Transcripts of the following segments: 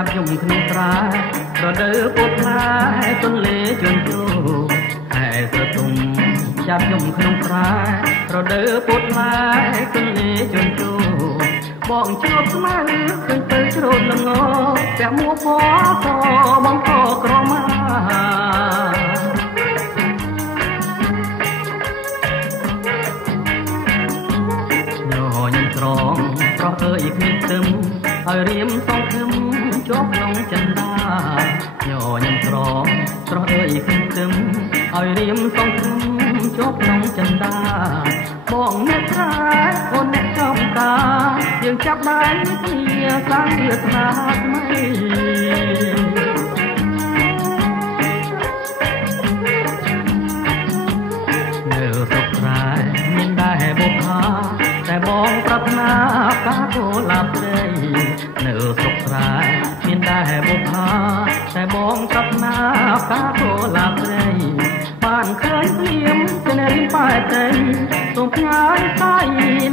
ចាប់យំក្នុងស្រែរដូវពុតផ្លែទន្លេជន់ជោខែស្រទុំចាប់យំក្នុងស្រែរដូវពុតផ្លែទន្លេជន់ជោបងជួបស្មៅឃើញទៅជ្រោតល្ងពាក់មួកពណ៌សបងកក្រមាស្រងប្រអើយគ្មានទឹមហើយរៀមសងខឹមជាប់ក្នុងចិន្តាញញឹមស្រងប្រអើយគ្មានទឹមហើយរៀមសងខឹមជាប់ក្នុងចិន្តាបងអ្នកស្រែអូនអ្នកចំការយើងចាប់ដៃគ្នាសាងវាសនាថ្មីនៅស្រុកស្រែមានដែរបុប្ផាតែបងប្រាថ្នាការគោលាព្រៃនៅស្រុកស្រែមានដែរបុប្ផាតែបងប្រាថ្នាការគោលាព្រៃបានឃើញភ្លៀមទៅនៅរិមប៉ែតែសូមផ្ញើស្អី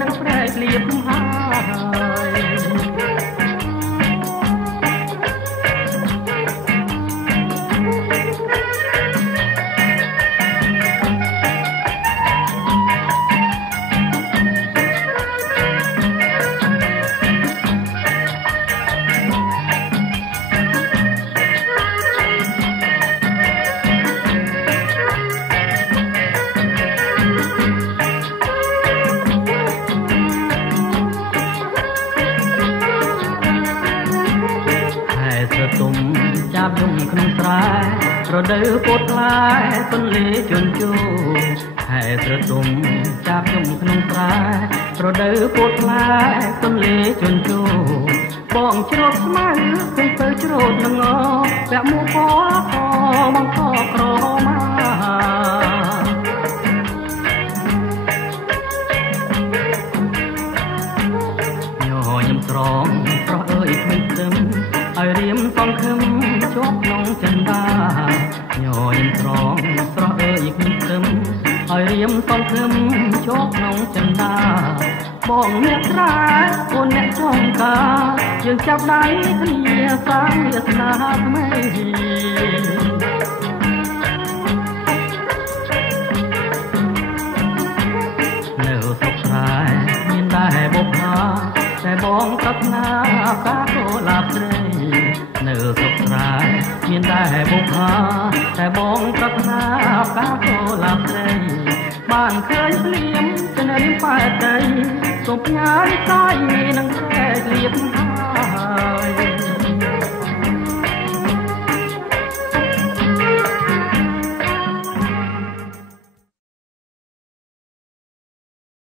នឹងព្រែកលៀបហើយទុំចាប់យំក្នុងស្រែរដូវពុតផ្លែទន្លេជន់ជោខែស្រទុំចាប់យំក្នុងស្រែរដូវពុតផ្លែទន្លេជន់ជោបងជ្រោតស្មៅឃើញទៅជ្រោតល្ងពាក់មួកពណ៌សបងកក្រមាញញឹមស្រងប្រអើយគ្មានទឹមហើយរៀមសងខឹមជាប់ក្នុងចិន្តាញញឹមស្រងស្រស់អើយគ្មានទឹមហើយរៀមសងខឹមជាប់ក្នុងចិន្តាបងអ្នកស្រែអូនអ្នកចំការយើងចាប់ដៃគ្នាសាងវាសនាថ្មីនៅស្រុកស្រែមានដែរបុប្ផាតែបងប្រាថ្នាការគោលាព្រៃនៅស្រុកស្រែមានដែរបុប្ផាតែបងប្រាថ្នាការគោលាព្រៃបានឃើញភ្លៀមទៅនៅរិមប៉ែតែសូមផ្ញើស្អីនឹងព្រែកលៀបហើយ